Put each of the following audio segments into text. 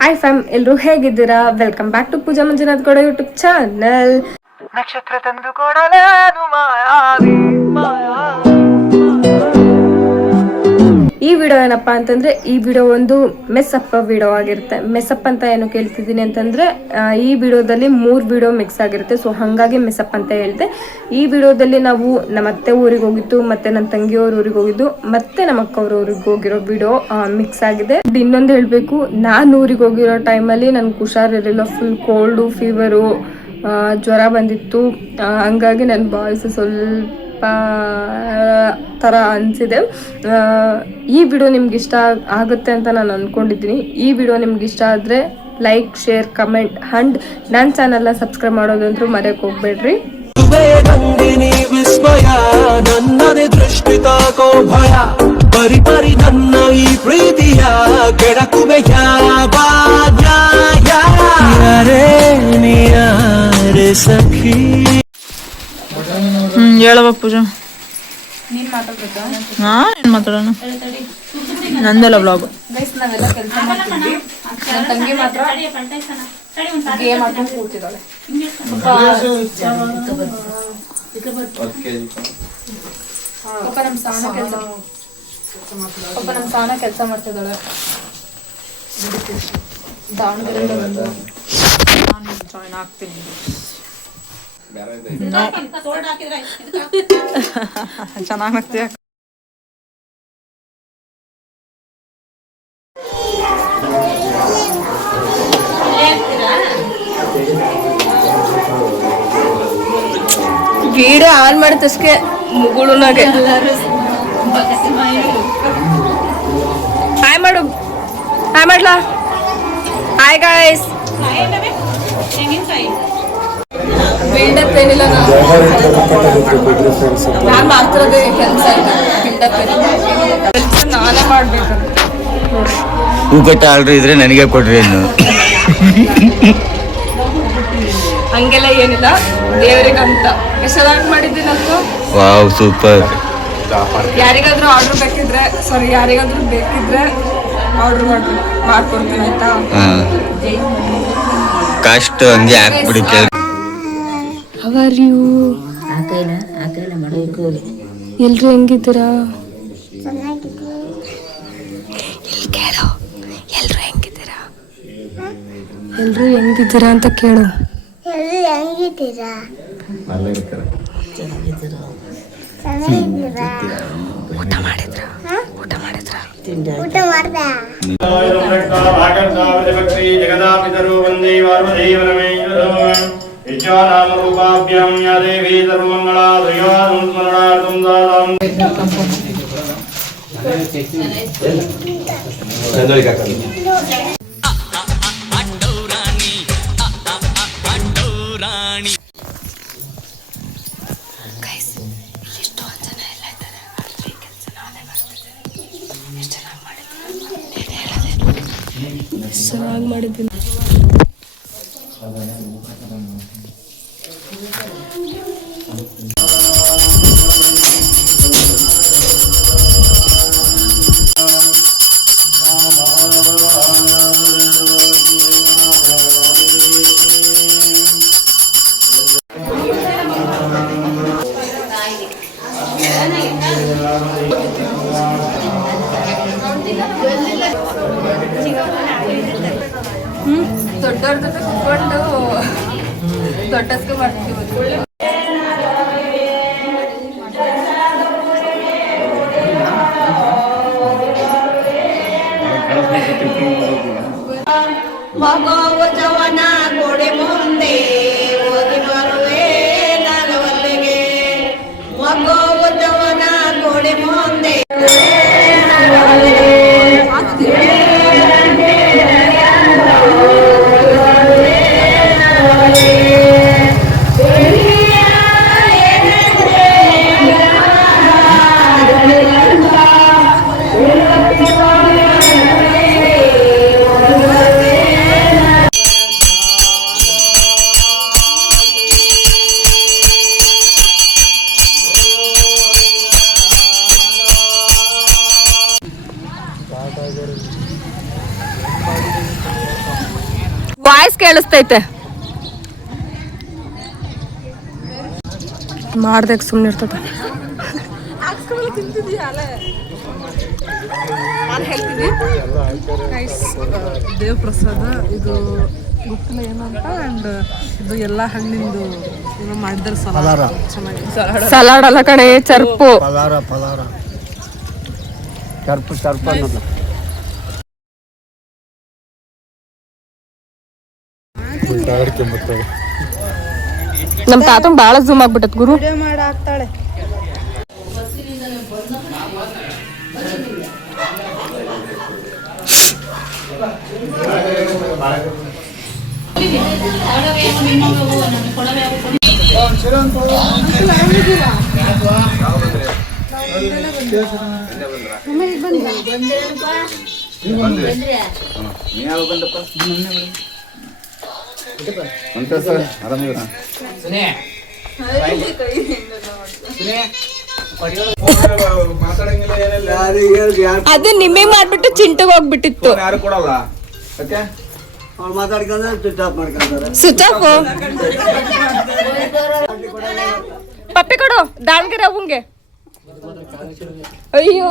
Hi fam, ಎಲ್ಲರೂ ಹೇಗಿದ್ದೀರಾ? Welcome back to Pooja Manjunath Gowda YouTube channel. ನಕ್ಷತ್ರ ತಂದು ಕೊಡಲೇನು ಮಾಯಾವಿ ಮಾಯಾವಿ. ಈ ವಿಡಿಯೋ ಏನಪ್ಪಾ ಅಂತಂದ್ರೆ, ಈ ವಿಡಿಯೋ ಒಂದು ಮೆಸ್ಅಪ್ ವಿಡಿಯೋ ಆಗಿರುತ್ತೆ. ಮೆಸ್ಅಪ್ ಅಂತ ಏನು ಕೇಳ್ತಿದ್ದೀನಿ ಅಂತಂದ್ರೆ, ಈ ವಿಡಿಯೋದಲ್ಲಿ 3 ವಿಡಿಯೋ ಮಿಕ್ಸ್ ಆಗಿರುತ್ತೆ. ಸೊ ಹಾಗಾಗಿ ಮೆಸ್ಅಪ್ ಅಂತ ಹೇಳಿದೆ. ಈ ವಿಡಿಯೋದಲ್ಲಿ ನಾವು ನಮ್ಮ ಅತ್ತೆ ಊರಿಗೆ ಹೋಗಿದ್ದು, ಮತ್ತೆ ನನ್ನ ತಂಗಿಯವ್ರ ಊರಿಗೆ ಹೋಗಿದ್ದು, ಮತ್ತೆ ನಮ್ಮ ಅಕ್ಕವ್ರ ಊರಿಗೆ ಹೋಗಿರೋ ವಿಡಿಯೋ ಮಿಕ್ಸ್ ಆಗಿದೆ. ಇನ್ನೊಂದು ಹೇಳ್ಬೇಕು, ನಾನು ಊರಿಗೆ ಹೋಗಿರೋ ಟೈಮಲ್ಲಿ ನನ್ಗೆ ಹುಷಾರಿರಲಿಲ್ಲ. ಫುಲ್ ಕೋಲ್ಡು, ಫೀವರು, ಜ್ವರ ಬಂದಿತ್ತು. ಹಂಗಾಗಿ ನನ್ನ ಬಾಯ್ಸ್ ಸ್ವಲ್ಪ ಥರ ಅನಿಸಿದೆ. ಈ ವಿಡಿಯೋ ನಿಮ್ಗೆ ಇಷ್ಟ ಆಗುತ್ತೆ ಅಂತ ನಾನು ಅಂದ್ಕೊಂಡಿದ್ದೀನಿ. ಈ ವಿಡಿಯೋ ನಿಮ್ಗೆ ಇಷ್ಟ ಆದರೆ ಲೈಕ್, ಶೇರ್, ಕಮೆಂಟ್ ಅಂಡ್ ನನ್ನ ಚಾನಲ್ನ ಸಬ್ಸ್ಕ್ರೈಬ್ ಮಾಡೋದಂತೂ ಮರೆಯೋಕೆ ಹೋಗ್ಬೇಡ್ರಿ. ನನ್ನದೇ ದೃಷ್ಟಿ ತಾಕೋ ಭಯ ಪರಿ ಪರಿ ನನ್ನ ಈ ಪ್ರೀತಿಯ ಕೆಡಕುವೆ ಸಖಿ. ಹೇಳವ ಪೂಜಾ, ಏನ್ ಮಾತಾಡೋಣ? ನಂದೆಲ್ಲ ಬ್ಲಾಗ್. ನಾವೆಲ್ಲ ಕೆಲಸ ಮಾಡ್ತಿದ್ವಿ. ನನ್ನ ತಂಗಿ ಮಾತ್ರ ಗೇಮ್ ಆಡ್ಕೊಂಡು ಕೂತಿದ್ದಾಳೆ. ಪಾಪ ನಮ್ಮ ಸಾನ ಕೆಲಸ ಮಾಡ್ತಿದ್ದಾಳೆ. ದಾವಣಗೆರೆ ಜಾಯ್ನ್ ಆಗ್ತೀನಿ. ಚೆನ್ನಾಗ್ತೀಯ. ವಿಡಿಯೋ ಆನ್ ಮಾಡಿದಷ್ಟೇ ಮುಗುಳುನಾಗೆ ಹಾಯ್ ಮಾಡು. ಹಾಯ್ ಮಾಡ್ಲಾ? Hi guys. ಬಿಲ್ಡಪ್ ಏನಿಲ್ಲ, ನಾನು ಮಾಡ್ತಿರೋದೇ ಕೆಲಸ ಇಲ್ಲ. ಬಿಲ್ಡಪ್ ಕೆಲಸ ನಾನೇ ಮಾಡ್ಬೇಕು. ಹೂ ಕಟ್ಟ ಆರ್ಡ್ರ್ ಇದ್ರೆ ನನಗೆ ಕೊಡ್ರಿ ಇನ್ನು. ಹಂಗೆಲ್ಲ ಏನಿಲ್ಲ, ದೇವರಿಗಂತ. ಚೆನ್ನಾಗಿ ಮಾಡಿದ್ದೀನಂತ. Wow, super. ಯಾರಿಗಾದ್ರೂ ಆರ್ಡರ್ ಬೇಕಿದ್ರೆ, ಯಾರಿಗಾದ್ರೂ ಬೇಕಿದ್ರೆ ಆರ್ಡರ್ ಮಾಡ್ಕೊಡ್ತೀನಿ ಆಯ್ತಾ. ಕಾಸ್ಟ್ ಹಂಗೆ ಹಾಕ್ಬಿಡಿ. How are you? ಎಲ್ರು ಹೆಂಗಿದ್ದೀರಾ? ಎಲ್ರು ಹೆಂಗಿದ್ದೀರಾ ಅಂತ ಕೇಳು. ಊಟ ಮಾಡಿದ್ರ? ವಿದ್ಯಾನಾಮರೂಪಾಭ್ಯಾಂ ಯಾ ದೇವಿ ಸರ್ವಮಂಗಳಾದಯಾಂ ಸ್ಮರಣಾರ್ಥಂ ದಾದಾಂ. ಚೆನ್ನಾಗಿ ಮಾಡಿದ್ದೀನಿ. ದೊಡ್ಡವ್ರ ಜೊತೆ ಕುತ್ಕೊಂಡು ದೊಡ್ಡಸ್ಗೆ ಮಾಡ್ತೀವಿ. ಜವನ ಗೋಡೆ ಮುಂದೆ ಹೋಗಿ ಬರುವೆ ನಾನು ಅಲ್ಲಿಗೆ. ಜವನ ಗೋಡೆ ಮುಂದೆ ವಾಯ್ಸ್ ಕೇಳಿಸ್ತೈತೆ. ಮಾಡ್ದಕ್ಕೆ ಸುಮ್ಮನೆ ಇರ್ತದ. ದೇವ ಪ್ರಸಾದ ಇದು ಗೊತ್ತಿಲ್ಲ ಏನಂತ. ಅಂಡ್ ಇದು ಎಲ್ಲ ಹಣ್ಣಿಂದು ಏನೋ ಮಾಡಿದಾರೆ ಸಲಾಡ್. ಚೆನ್ನಾಗಿ ಸಲಾಡ್ ಅಲ್ಲ ಕಣೆ, ಚರ್ಪು. ಫಲಾರ ಚರ್ಪ ಅನ್ನೋದು. ನಮ್ ತಾತಂಗ್ ಬಾಳ ಜೂಮ್ ಆಗ್ಬಿಟ್ಟತ್ ಗುರು. ಮಾಡಿ ಹಾಕ್ತಾಳೆ. ಅದು ನಿಮಗೆ ಮಾಡ್ಬಿಟ್ಟು ಚಿಂಟಗ್ ಹೋಗ್ಬಿಟ್ಟಿತ್ತು. ಯಾರು ಕೊಡಲ್ಲ ಮಾತಾಡ್ಕೊಂಡ್ರೆ ಸ್ವಿಚ್ ಆಫ್ ಮಾಡ್ಕೊಂತಾರೆ. Switch off. ಪಪ್ಪಿ ಕೊಡು ದಾವಣಗೆರೆ ಅವಂಗೆ. ಅಯ್ಯೋ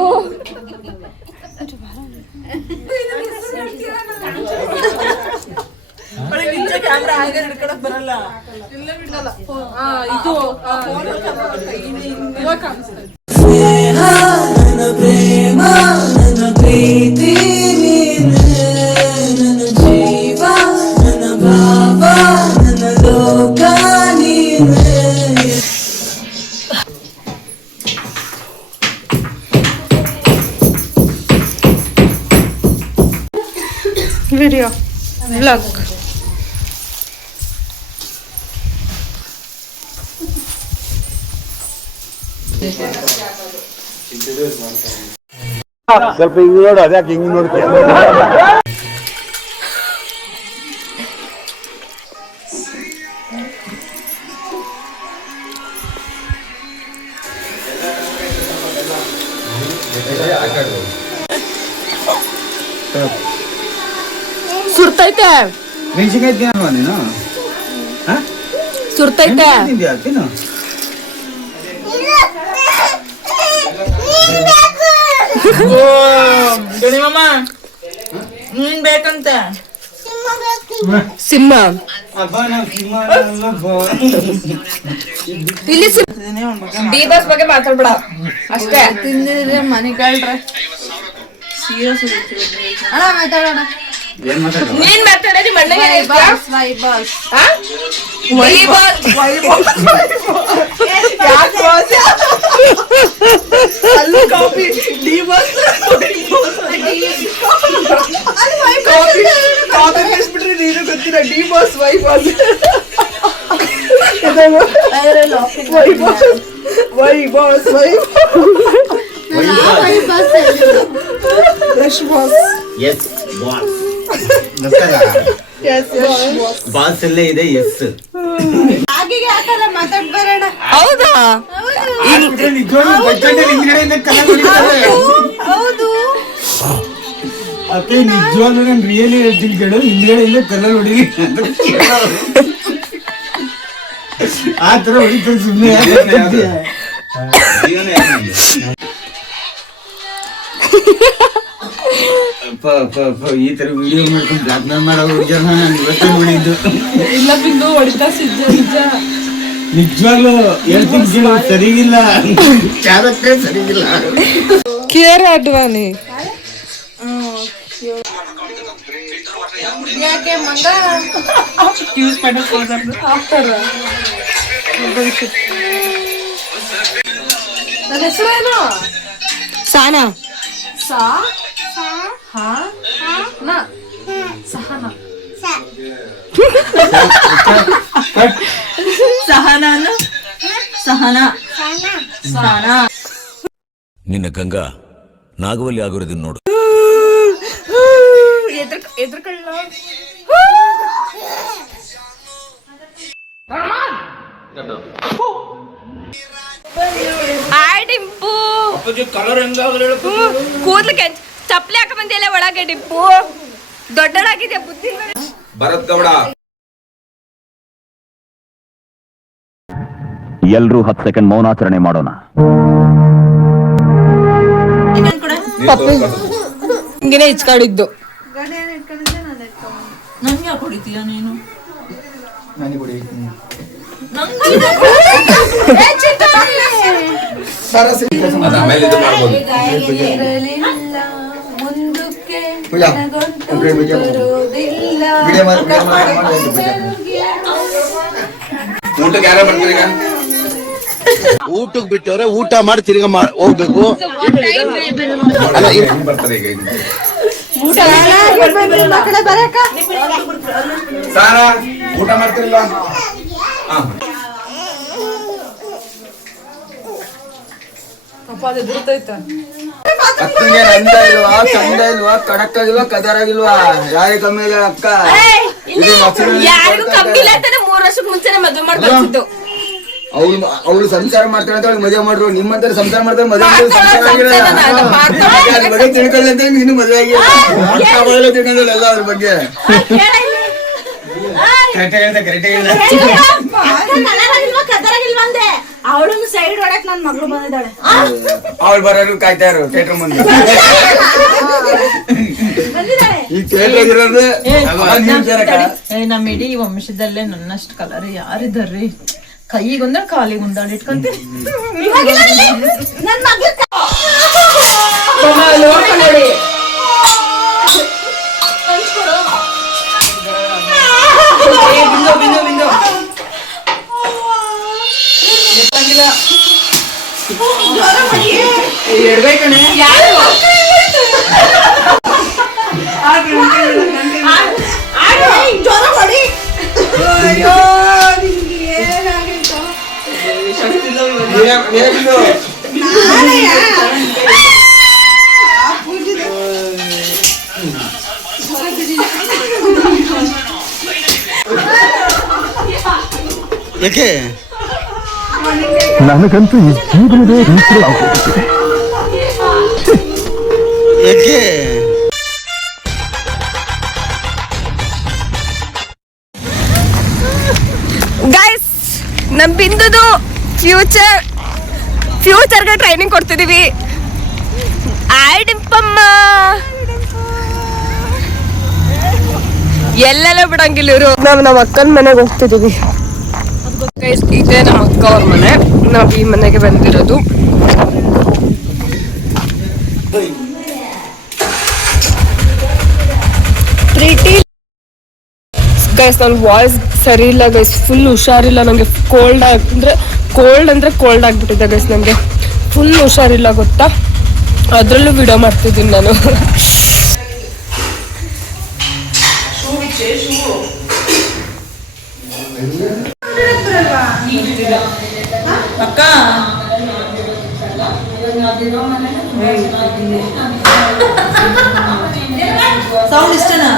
ಇದು ವಿಡಿಯೋ ವ್ಲಾಗ್. ಸ್ವಲ್ಪ ಹಿಂಗ್ ನೋಡು, ಅದ್ಯಾಕೆ ಹಿಂಗ್ ನೋಡ್ತೀಯ? ಸುರ್ತೈತೆ ಮೆಣಸಿನ್ಕಾಯಿ ತಿನ್ನಲ್ವಾ ನೀನು? ಸುರ್ತೈತೆ. ತಿಂದ್ಯಾ? ತಿನ್ನು. ನೀನ್ ಬೇಕಂತ ಸಿಂಹ ಇಲ್ಲಿ ಡಿ ಬಸ್ ಬಗ್ಗೆ ಮಾತಾಡ್ಬೇಡ ಅಷ್ಟೇ. ತಿಂದಿದ್ರೆ ಮನಿಗಳ್ರೆ ಸೀರಿಯಸ್ ಅಣ್ಣ ಮಾತಾಡೋಣ. ಏನ್ ಮಾತಾಡೋದು? ನೀನ್ ಮಾತಾಡೋದು ಮಣ್ಣಗೆ ನೀನು ಗೊತ್ತಿಲ್ಲ D boss Y boss S boss. Boss ಅಲ್ಲೇ ಇದೆ ಎಸ್. ಹೌದಾ? ಅತ್ತೆ ನಿಜವಾಗ್ಲೂ ನಾನು ರಿಯಲಿ ಹೇಳ್ತೀನಿ ಕೇಳು, ಹಿಂದ್ಗಡೆಯಿಂದ ಕಲ್ಲಲ್ಲಿ ಹೊಡೀರಿ ಆ ತರ ಹೊಡಿತಾರೆ ಸುಮ್ಮನೆ. ಈ ತರ ವಿಡಿಯೋ ಮಾಡ್ಕೊಂಡು ಬ್ಲಾಕ್ ಮೇಲ್ ಮಾಡೋ ಹುಡುಗಿಯರ್ ನಾನು ಇವತ್ತೇ ನೋಡಿದ್ದು. ಇಲ್ಲ ಬಿಂದು ಹೊಡಿತಾ ಸಿದ್ಧ ನಿಜ. ನಿಜವಾಗ್ಲೂ ಹೇಳ್ತೀನಿ ಕೇಳು, ಸರಿಗಿಲ್ಲ ಕ್ಯಾರೆಕ್ಟರ್ ಸರಿಗಿಲ್ಲ. ಕೇರ್ ಅಡ್ವಾನಿ ಯಾಕೆ ಮಂಗ ನನ್ನ ಹೆಸರೇನು? ಸಾನಾ. ಸಹನಾನು ಸಹನಾ ಸಹನಾ. ನಿನ್ನ ಗಂಗಾ ನಾಗವಲ್ಲಿ ಆಗಿರೋದನ್ನ ನೋಡು. ಎದ್ರಕಳ್ಳ ಡಿಂಪು ಕೂದ್ಲಿಕ್ಕೆ ಚಪ್ಪಲಿ ಹಾಕ ಬಂದಿಲ್ಲ ಒಳಗೆ. ಡಿಂಪು ದೊಡ್ಡಡಾಗಿದೆ ಬುದ್ಧಿ. ಭರತ್ ಗೌಡ. ಎಲ್ರೂ 10 ಸೆಕೆಂಡ್ ಮೌನಾಚರಣೆ ಮಾಡೋಣ. ಹಿಂಗೇನೆ ಇಚ್ಕಾಡಿದ್ದು. ನಂಗೆ ಯಾಕೆ ಹೊಡಿತೀಯ ನೀನು? ಆಮೇಲೆ ಇದು ಮಾಡ್ಬೋದು. ಊಟಕ್ಕೆ ಯಾರ ಬರ್ತೀರಿ ಈಗ? ಊಟಕ್ಕೆ ಬಿಟ್ಟವ್ರೆ, ಊಟ ಮಾಡಿ ತಿರ್ಗಾ ಹೋಗ್ಬೇಕು. ಬರ್ತಾರೆ ಈಗ ಸಾರಾ ಊಟ ಮಾಡ್ತಿರಲ್ಲ? ಅಕ್ಕಂಗೆ ಅಂದ ಇಲ್ವಾ, ಚಂದ ಇಲ್ವಾ, ಕಡಕ್ ಆಗಿಲ್ವಾ, ಕದರಾಗಿಲ್ವಾ? ಯಾರಿಗೆ ಕಮ್ಮಿ ಇಲ್ಲ ಅಕ್ಕ? ಯಾರಿಗೂ ಕಮ್ಮಿ ಇಲ್ಲ ಅಂತಾನೆ 3 ವರ್ಷಕ್ಕೆ ಮುಂಚೆನೆ ಮದುವೆ ಮಾಡ್ಕೊಳ್ತಿದ್ದು. ಅವಳು ಸಂಸಾರ ಮಾಡ್ತಾಳೆ ಅಂತ ಅವ್ಳು ಮದುವೆ ಮಾಡ್ರು. ನಿಮ್ಮಂತರ ಸಂಸಾರ ಮಾಡ್ತಾರೆ ಮದುವೆ ಬಗ್ಗೆ ತಿಳ್ಕೊಳ್ಳಿ ಅಂತ ನೀನು ಮದುವೆ ಆಗಿ ತಿಳ್ಕೊಂಡಲ್ಲ ಎಲ್ಲ ಅದ್ರ ಬಗ್ಗೆ. ಅವಳನ್ನು ಸೈಡ್ ಹೊಡಕ್ ನನ್ ಮಗಳು ಬಂದಿದ್ದಾಳೆ. ಅವ್ಳು ಬರೋರು ಕಾಯ್ತಾ ಇರು ಥಿಯೇಟರ್ ಮುಂದೆ. ಈ ಥಿಯೇಟರ್ ಇರೋದು ನಮ್ಮ ಇಡೀ ವಂಶದಲ್ಲೇ ನನ್ನಷ್ಟು ಕಲರ್ ಯಾರಿದ್ದಾರ್ರಿ? ಕೈಗೊಂದ ಕಾಲಿಗೊಂದಾಳು ಇಟ್ಕೊಂತೀನಿ. ನನ್ ಮಗಳು ಯಾಕೆ ನನಗಂತೂ ಈ ಜೀವನವೇ ನಿಂತಿದೆ. ಯಾಕೆ ಗೈಸ್, ನಮ್ ಬಿಂದುದು ಫ್ಯೂಚರ್ಗೆ ಟ್ರೈನಿಂಗ್ ಕೊಡ್ತಿದೀವಿ. ಆಡಿಂಪಮ್ಮ ಎಲ್ಲೆಲ್ಲ ಬಿಡಂಗಿಲ್ಲ ಇವರು. ನಾವು ನಮ್ಮ ಅಕ್ಕನ ಮನೆಗೆ ಹೋಗ್ತಿದೀವಿ. ಗೈಸ್, ಇದೇ ನಮ್ಮ ಅಕ್ಕ ಅವ್ರ ಮನೆ. ನಾವು ಈ ಮನೆಗೆ ಬಂದಿರೋದು. ಪ್ರೀತಿ ಗೈಸ್, ನನ್ನ ವಾಯ್ಸ್ ಸರಿ ಇಲ್ಲ ಗೈಸ್, ಫುಲ್ ಹುಷಾರಿಲ್ಲ. ನನಗೆ ಕೋಲ್ಡ್ ಆಗಿಬಿಟ್ಟಿದೆ ಗೈಸ್. ನನಗೆ ಫುಲ್ ಹುಷಾರಿಲ್ಲ ಗೊತ್ತಾ, ಅದರಲ್ಲೂ ವಿಡಿಯೋ ಮಾಡ್ತಿದ್ದೀನಿ ನಾನು. ಅಕ್ಕ ಸೌಂಡ್ ಇಷ್ಟನಾ?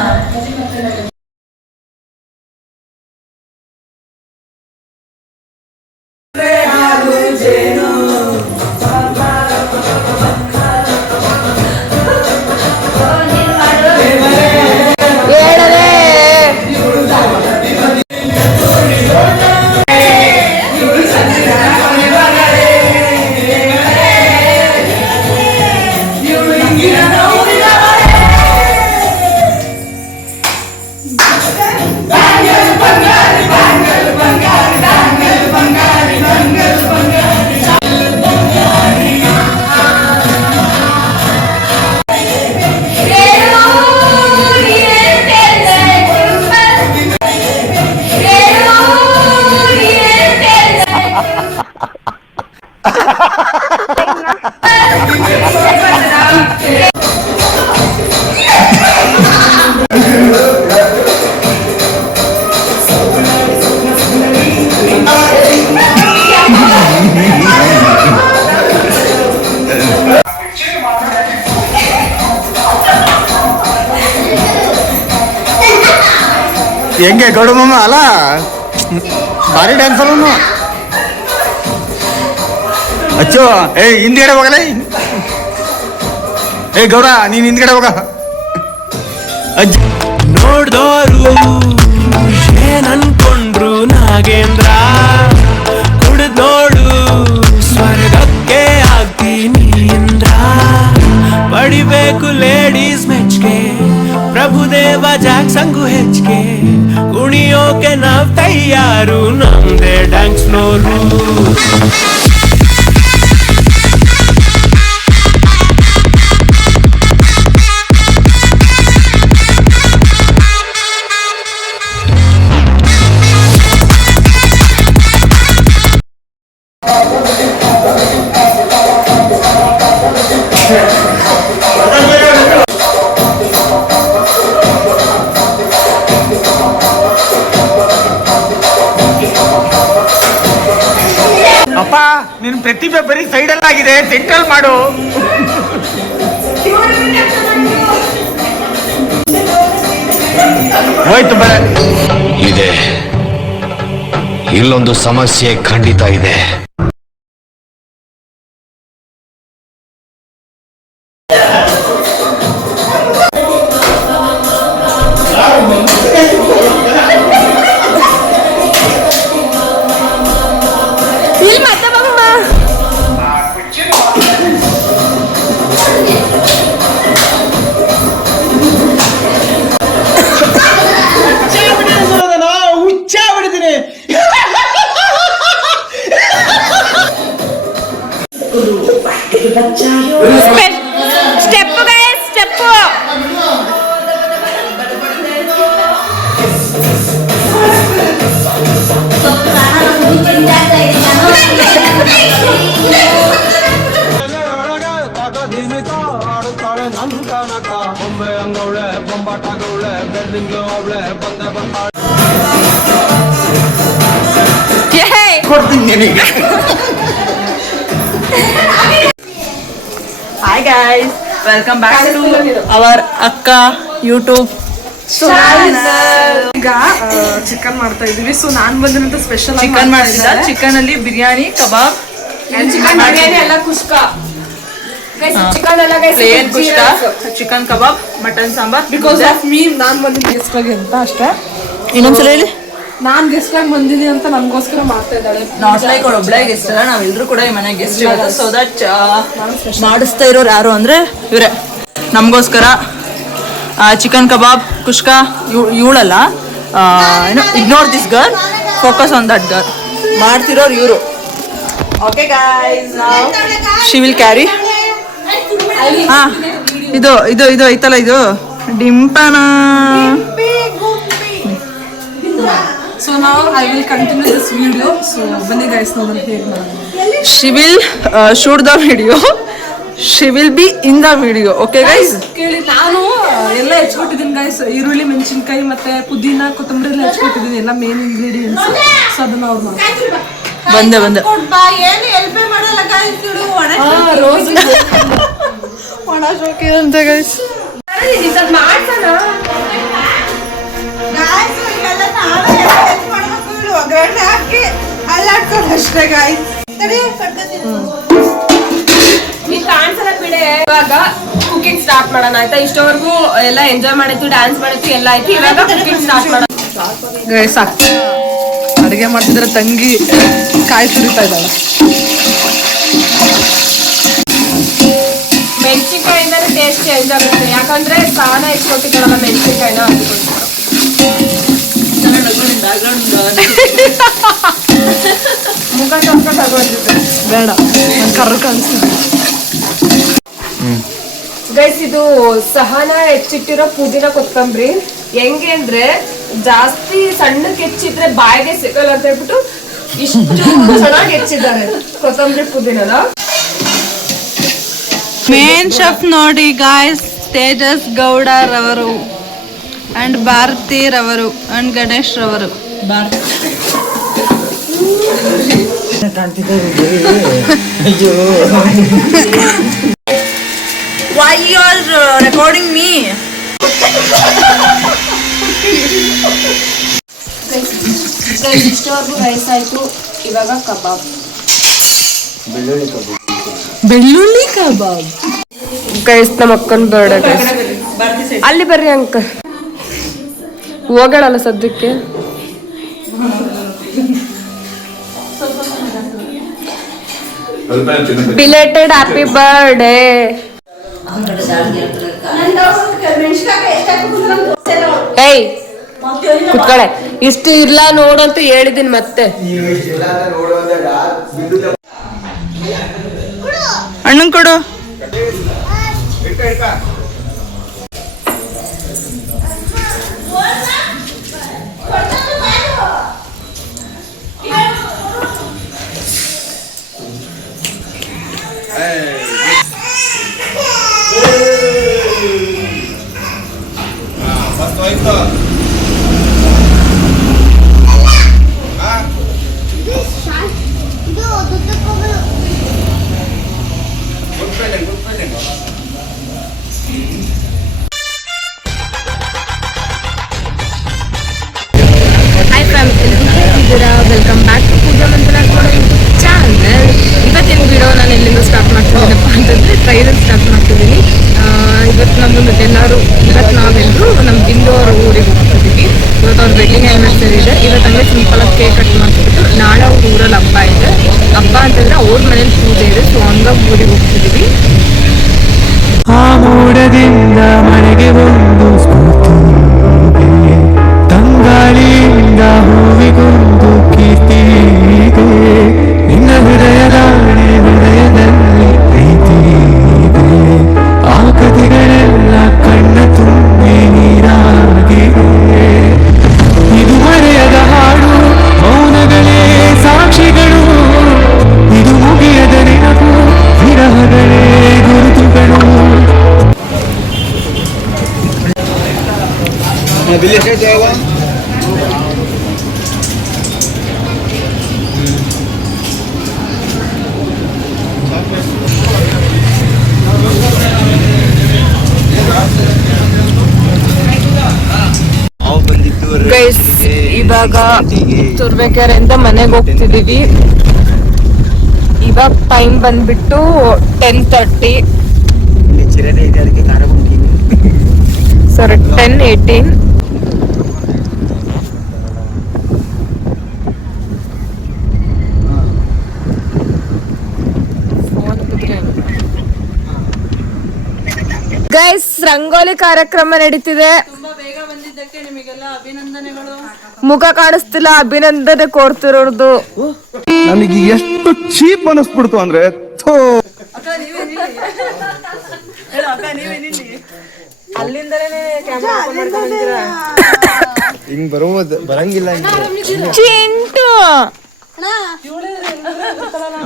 ಹೆಂಗೆ ಗೌಡಮ್ಮ ಅಲ್ಲ ಭಾರಿ ಡ್ಯಾನ್ಸ್ ಅಲ್ಲ ಅಚ್ಚೋ. ಹಿಂದ್ಗಡೆ ಹೋಗಲ್ಲ. ಗೌಡ ನೀನ್ ಹಿಂದ್ಗಡೆ ಹೋಗ. ನೋಡ್ದೋರು ಜಾಕ್ಸಂಗು ಹೆಚ್ಚಿಗೆ ಕುಣಿಯೋಕೆ ನಾವ್ ತಯಾರು ನಮ್ದೇ ಡ್ಯಾನ್ಸ್ ಫ್ಲೋರು ಅಪ್ಪ ನಿನ್ ಪ್ರತಿಭೆ ಬರೀ ಸೈಡಲ್ ಆಗಿದೆ, ಸೆಂಟ್ರಲ್ ಮಾಡು. ಹೋಯ್ತು ಇದೆ ಇಲ್ಲೊಂದು ಸಮಸ್ಯೆ ಖಂಡಿತ ಇದೆ. ಹುಚ್ಚ ಬಿಡ್ತೀನಿ. Step guys, step. ಕೊಡ್ತೀನಿ ನಿನಗೆ. Hi guys, welcome back to our ಅಕ್ಕ ಯೂಟ್ಯೂಬ್. ಈಗ ಚಿಕನ್ ಮಾಡ್ತಾ ಇದೀವಿ. ಸೊ ನಾನ್ ಬಂದಿರೋಂತ ಸ್ಪೆಷಲ್ ಚಿಕನ್ ಮಾಡ್ತಿದ್ದ. ಚಿಕನ್ ಅಲ್ಲಿ ಬಿರಿಯಾನಿ, ಕಬಾಬ್, ಚಿಕನ್ ಬಿರಿಯಾನಿ ಎಲ್ಲ ಕುಷ್ಕ. ಚಿಕನ್ ಎಲ್ಲ plain kushka, chicken kebab, mutton sambar. Because of me ನಾನ್ ಬಂದಿದ್ದು ಗೆಸ್ಟ್ ಆಗಿ ಅಂತ ಅಷ್ಟೇ. ಇನ್ನೊಂದ್ಸಲ ಹೇಳಿ. ನಾನ್ ಗೆಸ್ಟ್ ಆಗಿ ಬಂದಿದ್ದೀನಿ ಅಂತ ನನ್ಗೋಸ್ಕರ ಮಾಡ್ತಾ ಇದ್ದಾಳೆ. ನಾಟ್ ಲೈಕ್ ಅವ್ರು ಒಬ್ಳೆ ಗೆಸ್ಟ್ ಅಲ್ಲ, ನಾವೆಲ್ಲರೂ ಕೂಡ ಈ ಮನೆ ಗೆಸ್ಟ್ ಇರೋದು. ಸೊ ದಟ್ ಮಾಡಿಸ್ತಾ ಇರೋರು ಯಾರು ಅಂದ್ರೆ ಇವರೇ ನಮಗೋಸ್ಕರ. Chicken kebab, kushka. ಇವಳಲ್ಲ, ignore this girl, focus on that girl. ಮಾಡ್ತಿರೋರು ಇವರು. Okay guys, she will carry. ಹಾ, ಇದು ಇದು ಇದು ಐತಲ್ಲ, ಇದು ಡಿಂಪನ. ಸೊ ನಾವು I will continue this video. So ಬನ್ನಿ ಗೈಸ್, ನೋಡೋಣ ಹೇಗೆ ಮಾಡೋದು. She will shoot the video, she will be in the video. Okay guys, ಕೇಳಿ, ನಾನು ಎಲ್ಲ ಹೆಚ್ಕೊಟ್ಟಿದ್ದೀನಿ ಗೈಸ್. ಈರುಳ್ಳಿ, ಮೆಣಸಿನ್ಕಾಯಿ ಮತ್ತೆ ಪುದೀನ, ಕೊತ್ತಂಬರಿ ಎಲ್ಲ ಹೆಚ್ಕೊಟ್ಟಿದ್ದೀನಿ, ಎಲ್ಲ ಮೇನ್ ಇಂಗ್ರೀಡಿಯೆಂಟ್ಸ್. ಸೊ ಅದನ್ನ ಅವ್ರು ಮಾಡ್ತಾರೆ. ಬಂದೆ ಬಂದೆ. ಏನು ಎಲ್ಪೇ ಮಾಡಲ್ಲ guys, ಇವ್ರು ರೋಸ್ ಒಣ ಶೋಕಿ ಅಂತ ಗೈಸ್. ಮಾಡ್ಸೋಣ. guys, ಇವೆಲ್ಲ ನಾವೇ ಹೆಲ್ಪ್ ಮಾಡ್ಬೇಕು. ಇವ್ರು ಒಗ್ಗರಣೆ ಹಾಕಿ ಅಲ್ಲಾಡ್ಸೋದು ಅಷ್ಟೇ guys. ತಡಿ, ಕಟ್ಕೊತೀನಿ. ನೀನ್ ಕಾಣಿಸಲ್ಲ ಬಿಡೆ. ಇವಾಗ ಕುಕಿಂಗ್ ಸ್ಟಾರ್ಟ್ ಮಾಡೋಣ ಆಯ್ತಾ? ಇಷ್ಟವರೆಗೂ ಎಲ್ಲ ಎಂಜಾಯ್ ಮಾಡಿತ್ತು, ಡ್ಯಾನ್ಸ್ ಮಾಡಿತ್ತು, ಎಲ್ಲ ಆಯ್ತು. ಇವಾಗ ಕುಕಿಂಗ್ ಸ್ಟಾರ್ಟ್ ಮಾಡೋಣ ಗೈಸ್. ಅಡುಗೆ ಮಾಡ್ತಿದ್ರೆ ತಂಗಿ ಕಾಯಿ ತುರಿತಾ ಇದ್ದಾಳೆ. ಮೆಣಸಿನ್ಕಾಯಿಂದಾನೆ ಟೇಸ್ಟ್ ಚೇಂಜ್ ಆಗುತ್ತೆ, ಯಾಕಂದ್ರೆ ಸಾನ ಹೆಚ್ಚಿಕೊಟ್ಟಿದ್ದಾಳಲ್ಲ ಮೆಣಸಿನ್ಕಾಯಿನ. ಮುಖ ತೊಳ್ಕೊಂಡು ಆಗೋದಿತ್ತು. ಬೇಡ, ನಾನು ಕರ್ರ ಕಾಣಿಸ್ತಿದ್ದೆ. ಗೈಸ್, ಇದು ಸಹನ ಹೆಚ್ಚಿಟ್ಟಿರೋ ಪುದೀನ ಕೊತ್ತಂಬರಿ. ಹೆಂಗೆ ಅಂದ್ರೆ ಜಾಸ್ತಿ ಸಣ್ಣಕ್ಕೆ ಹೆಚ್ಚಿದ್ರೆ ಬಾಯಿಗೆ ಸಿಗಲ್ಲ ಅಂತ ಹೇಳ್ಬಿಟ್ಟು ಇಷ್ಟು ಚೆನ್ನಾಗಿ ಹೆಚ್ಚಿದ್ದಾರೆ ಕೊತ್ತಂಬರಿ ಪುದೀನನ. ಮೇನ್ ಶೆಫ್ ನೋಡಿ ಗಾಯ್ಸ್, ತೇಜಸ್ ಗೌಡ ರವರು ಅಂಡ್ ಭಾರತಿ ರವರು ಅಂಡ್ ಗಣೇಶ್ ರವರು. Why you are recording me? ಇಷ್ಟವರೆಗೂ ರೈಸ್ ಆಯ್ತು. ಇವಾಗ ಕಬಾಬ್, ಬೆಳ್ಳುಳ್ಳಿ ಕಬಾಬ್. ಗೈಸ್, ನಮ್ಮ ಅಕ್ಕನ ಬರ್ಡೇ ಗೈಸ್. ಅಲ್ಲಿ ಬರ್ರಿ ಅಂಕಲ್, ಹೋಗೋಣಲ್ಲ ಸದ್ಯಕ್ಕೆ. Belated happy birthday. ಏಯ್ ಕುತ್ಕಳೆ ಇಷ್ಟು ಇಲ್ಲ ನೋಡು ಅಂತ ಹೇಳಿದೀನಿ ಮತ್ತೆ. ಅಣ್ಣಂಗೆ ಕೊಡು. Welcome back to Pooja Mantralaya channel. ಇವತ್ತಿನ ವಿಡಿಯೋ ನಾನು ಎಲ್ಲಿಂದ ಸ್ಟಾರ್ಟ್ ಮಾಡ್ತಿದ್ದೀನಪ್ಪ ಅಂತಂದರೆ ಟ್ರೈನಲ್ಲಿ ಸ್ಟಾರ್ಟ್ ಮಾಡ್ತಿದ್ದೀನಿ. ಇವತ್ತು ನಮ್ಮದು ಇವತ್ತು ನಾವೆಲ್ಲರೂ ನಮ್ಮ ಬಿಂದು ಅವ್ರ ಊರಿಗೆ ಹೋಗ್ತಿದ್ದೀವಿ. ಇವತ್ತು ಅವ್ರ ವೆಡ್ಡಿಂಗ್ ಆ್ಯನಿವರ್ಸರಿ ಇದೆ. ಇವತ್ತು ಹಂಗೆ ಸಿಂಪಲಾಗಿ ಕೇಕ್ ಕಟ್ ಮಾಡಿಸ್ಬಿಟ್ಟು ನಾಳೆ ಅವ್ರ ಊರಲ್ಲಿ ಹಬ್ಬ ಇದೆ. ಹಬ್ಬ ಅಂತಂದರೆ ಅವ್ರ ಮನೇಲಿ ಪೂಜೆ ಇದೆ. ಸೊ ಹಂಗಾಗಿ ಊರಿಗೆ ಹೋಗ್ತಿದ್ದೀವಿ. ಆ ಮೋಡದಿಂದ ಮನೆಗೆ ಒಂದು ಸ್ಫೂರ್ತಿ, ತಂಗಾಳಿಯಿಂದ ಹೂವಿಗೊಂದು ಕೀರ್ತಿ ಇದೆ. ನಿನ್ನ ಹೃದಯದಲ್ಲಿ ಪ್ರೀತಿ ಇದೆ. ಆ ಕಥೆಗಳೆಲ್ಲ ಕಣ್ಣ ತುಂಬಿ ನೀರಾಗಿದೆ. ಇದು ಮರೆಯದ ಹಾಡು, ಮೌನಗಳೇ ಸಾಕ್ಷಿಗಳು. ಇದು ಮುಗಿಯದ ನೆನಪು, ವಿರಹಗಳೇ ಗುರುತುಗಳು. ಗೈಸ್ ಇವಾಗ ತುರ್ಬೇಕೆರೆಯಿಂದ ಮನೆಗೆ ಹೋಗ್ತಿದೀವಿ. ಇವಾಗ ಟೈಮ್ ಬಂದ್ಬಿಟ್ಟು 10:30. ಸಾರಿ 10:18. ಗೈಸ್ ರಂಗೋಲಿ ಕಾರ್ಯಕ್ರಮ ನಡೀತಿದೆ. ತುಂಬಾ ಬೇಗ ಬಂದಿದ್ದಕ್ಕೆ ನಿಮಗೆಲ್ಲ ಅಭಿನಂದನೆಗಳು. ಮುಖ ಕಾಣಿಸ್ತಿಲ್ಲ, ಅಭಿನಂದನೆ ಕೊಡ್ತಿರೋದು. ನನಗೆ ಎಷ್ಟು ಚೀಪ್ ಅನಿಸ್ಬಿಡ್ತು ಅಂದ್ರೆ ಹಿಂಗ್ ಬರಂಗಿಲ್ಲ. ಚಿಂಟು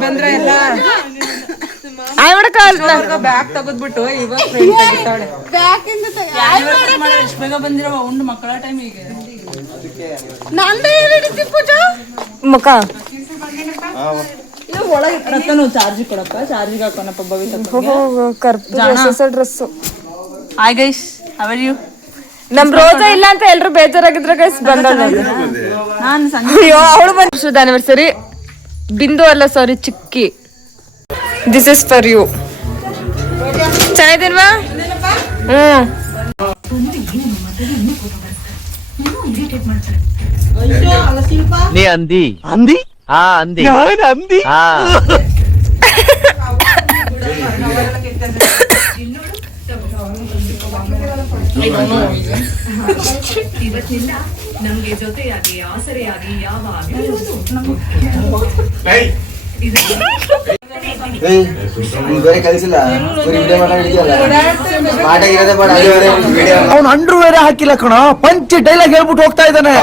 ಬಂದ್ರೆ ಎಲ್ಲ ಬ್ಯಾಗ್ ತೆಗೆದ್ಬಿಟ್ಟು ಇವಾಗ ಎಷ್ಟು ಬೇಗ ಬಂದಿರೋ ಉಂಡು ಮಕ್ಕಳ ಟೈಮಿಗೆ ಮುಖ ಒಳಗೆ ಚಾರ್ಜಿ ಕೊಡಪ್ಪ, ಚಾರ್ಜಿಗೆ ಹಾಕೋಣಪ್ಪ Bhavitha dress. Hi guys, how are you? ನಮ್ ರೋಜಾ ಇಲ್ಲ ಅಂತ ಎಲ್ರು ಬೇಜಾರಾಗಿದ್ರೆ ಗೈಸ್ ಬಂದ. ನಾನು ಅಯ್ಯೋ ಅವಳು ಬಂದ ಆನಿವರ್ಸರಿ. ಬಿಂದು ಅಲ್ಲ, ಸಾರಿ ಚಿಕ್ಕಿ. This is for you. ಚೆನ್ನಾಗಿದ್ದೀನ್ವಾ? ನೀ ಅಂದಿ ಅಂದಿ ಅಂದಿ ಅಂದಿ. ನಮ್ಗೆ ಜೊತೆಯಾಗಿ ಆಸರೆಯಾಗಿ ಯಾವಾಗಲೂ ಬೇರೆ ಕಲ್ಸಿಲ್ಲ. ಅವ್ನು ಅಂಡ್ರು ಬೇರೆ ಹಾಕಿಲ್ಲ ಕಣ, ಪಂಚ್ ಡೈಲಾಗ್ ಹೇಳ್ಬಿಟ್ಟು ಹೋಗ್ತಾ ಇದ್ದಾನೆ.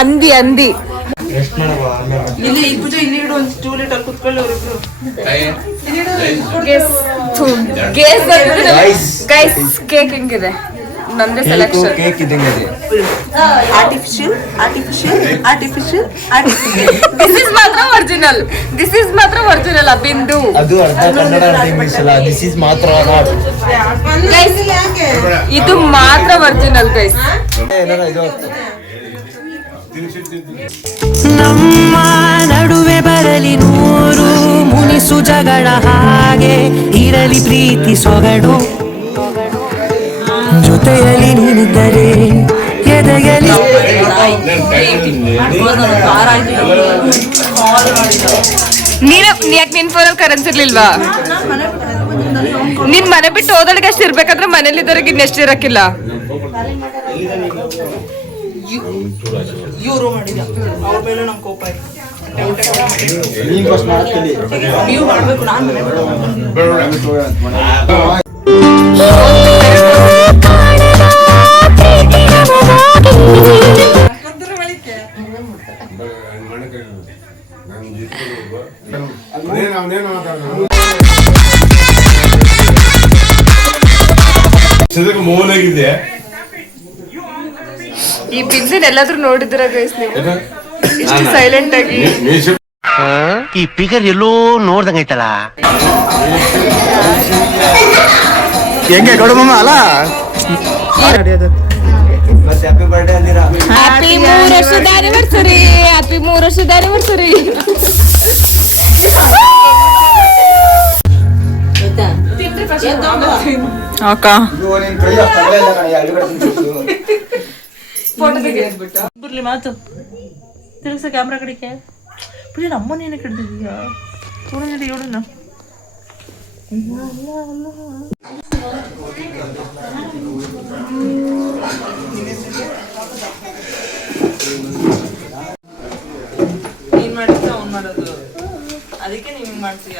ಅಂದಿ ಅಂದಿ ಇಲ್ಲಿ ಈ ಪೂಜೆ ಇಲ್ಲಿ ಇಡು, ಒಂದು 2 ಲೀಟರ್ ಕುತ್ಕೊಳ್ಳಿ ಅವರಿಬ್ರು. ಗೈಸ್ ಕೇಕ್ ಹೆಂಗಿದೆ? ನಂದೇ ಸೆಲೆಕ್ಷನ್. ಕೇಕ್ ಇದ್ದಂಗೆ ಆರ್ಟಿಫಿಷಿಯಲ್ ದಿಸ್ ಇಸ್ ಮಾತ್ರ ಒರಿಜಿನಲ್. ದಿಸ್ ಇಸ್ ಮಾತ್ರ ಒರಿಜಿನಲ್. ಬಿಂದು ಅದು ಅರ್ಧ ಕನ್ನಡ ಅರ್ಧ ಇಂಗ್ಲಿಷ್ ಅಲ್ಲ. ದಿಸ್ ಇಸ್ ಮಾತ್ರ ಗೈಸ್, ಇದು ಮಾತ್ರ ಒರಿಜಿನಲ್ ಗೈಸ್. ನಮ್ಮ ನಡುವೆ ಬರಲಿ 100 ಮುನಿಸು ಜಗಳ, ಹಾಗೆ ಇರಲಿ ಪ್ರೀತಿ ಸೊಗಡು. ಜೊತೆಯಲ್ಲಿ ನಿಂತರೆ ಎದೆ ವಾರ ಆಯ್ತು ಕಾಲ್ ಮಾಡಿದ್ರು. ಯಾಕೆ ನಿನ್ ಫೋನಲ್ಲಿ ಕರೆನ್ಸಿ ಇರ್ಲಿಲ್ವಾ? ನಿನ್ ಮನೆ ಬಿಟ್ಟು ಹೋದಳಿಗೆ ಅಷ್ಟು ಇರ್ಬೇಕಾದ್ರೆ ಮನೇಲಿ ಇದ್ದವ್ರಿಗೆ ಇನ್ನೆಷ್ಟು ಇರಕ್ಕಿಲ್ಲ. ಇವರು ಮಾಡಿದ ಅವ್ರ ಮೇಲೆ ನಮ್ ಕೋಪ ಆಯ್ತು. ನೀವು ಮಾಡ್ಬೇಕು, ನಾನು ಮನೆ ಬಿಟ್ಟು ಮೂಲಾಗಿದೆ. ಈ ಬಿಂದಿನ ಎಲ್ಲಾದ್ರೂ ನೋಡಿದ್ರ ಗೈಸ್ ನೀವು ಇಷ್ಟು ಸೈಲೆಂಟ್ ಆಗಿ? ಈ ಫಿಗರ್ ಎಲ್ಲೋ ನೋಡ್ದಂಗೈತಲ್ಲ. ಹೆಂಗೆ ಗೌಡಮ್ಮ ಅಲ್ಲ ಮತ್ತೆ ಹ್ಯಾಪಿ ಬರ್ಡೇ ಅಂದಿರಾ? ಹ್ಯಾಪಿ 3 ವರ್ಷದ ಆನಿವರ್ಸರಿ, ಹ್ಯಾಪಿ 3 ವರ್ಷದ ಆನಿವರ್ಸರಿ. ಅಕ್ಕ ನಿನ್ ಕೈ ಅಷ್ಟು ಅಗಲ ಇಲ್ಲ ಕಣೆ, ಎರಡು ಕಡೆ ತುಂಬಿಟ್ಟು. ಬರ್ಲಿ ಮಾತು ತಿರ್ಗಿಸ ಕ್ಯಾಮ್ರಾ ಕಡೆಗೆ ಬಿಡಿ. ನಮ್ಮನೇನೆ ಕಡ್ದಿದ್ಯಾ ನೋಡೋಣ ಹೇಳೋಣ. ನೀನ್ ಮಾಡಿದ್ದ ಅವ್ನು ಮಾಡೋದು, ಅದಕ್ಕೆ ನೀವ್ ಹಿಂಗ್ ಮಾಡ್ತೀಯ.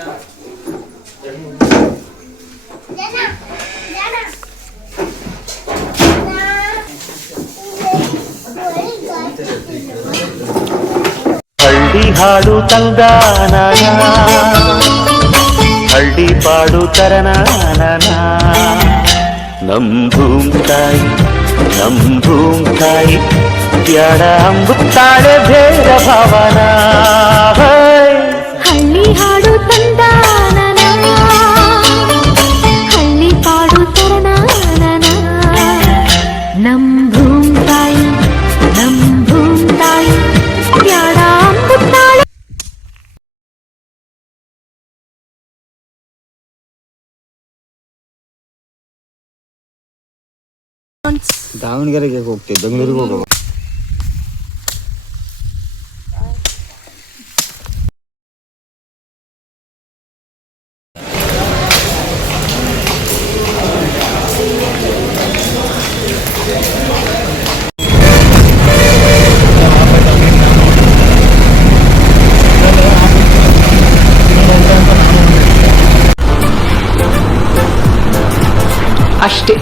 ಹಳ್ಳಿ ಹಾಡು ತಂದಾನ, ಹಳ್ಳಿ ಪಾಡು ತರನಾನ. ನಮ್ ಭೂಮ್ ತಾಯಿ ಬ್ಯಾಡ ಅಂಬುತ್ತಾಳೆ ಭೇದ ಭಾವನ. ಹಳ್ಳಿ ಹಾಡು ತಂದಾನ, ಹಳ್ಳಿ ಪಾಡು ತರನಾನ. ನಮ್ ಭೂಮ್ ತಾಯಿ ಬ್ಯಾಡ ಅಂಬುತ್ತಾಳೆ. ದಾವಣಗೆರೆಗೆ ಹೋಗ್ತೀವಿ, ಬೆಂಗಳೂರಿಗೆ ಹೋಗೋ. ಅಷ್ಟೇ.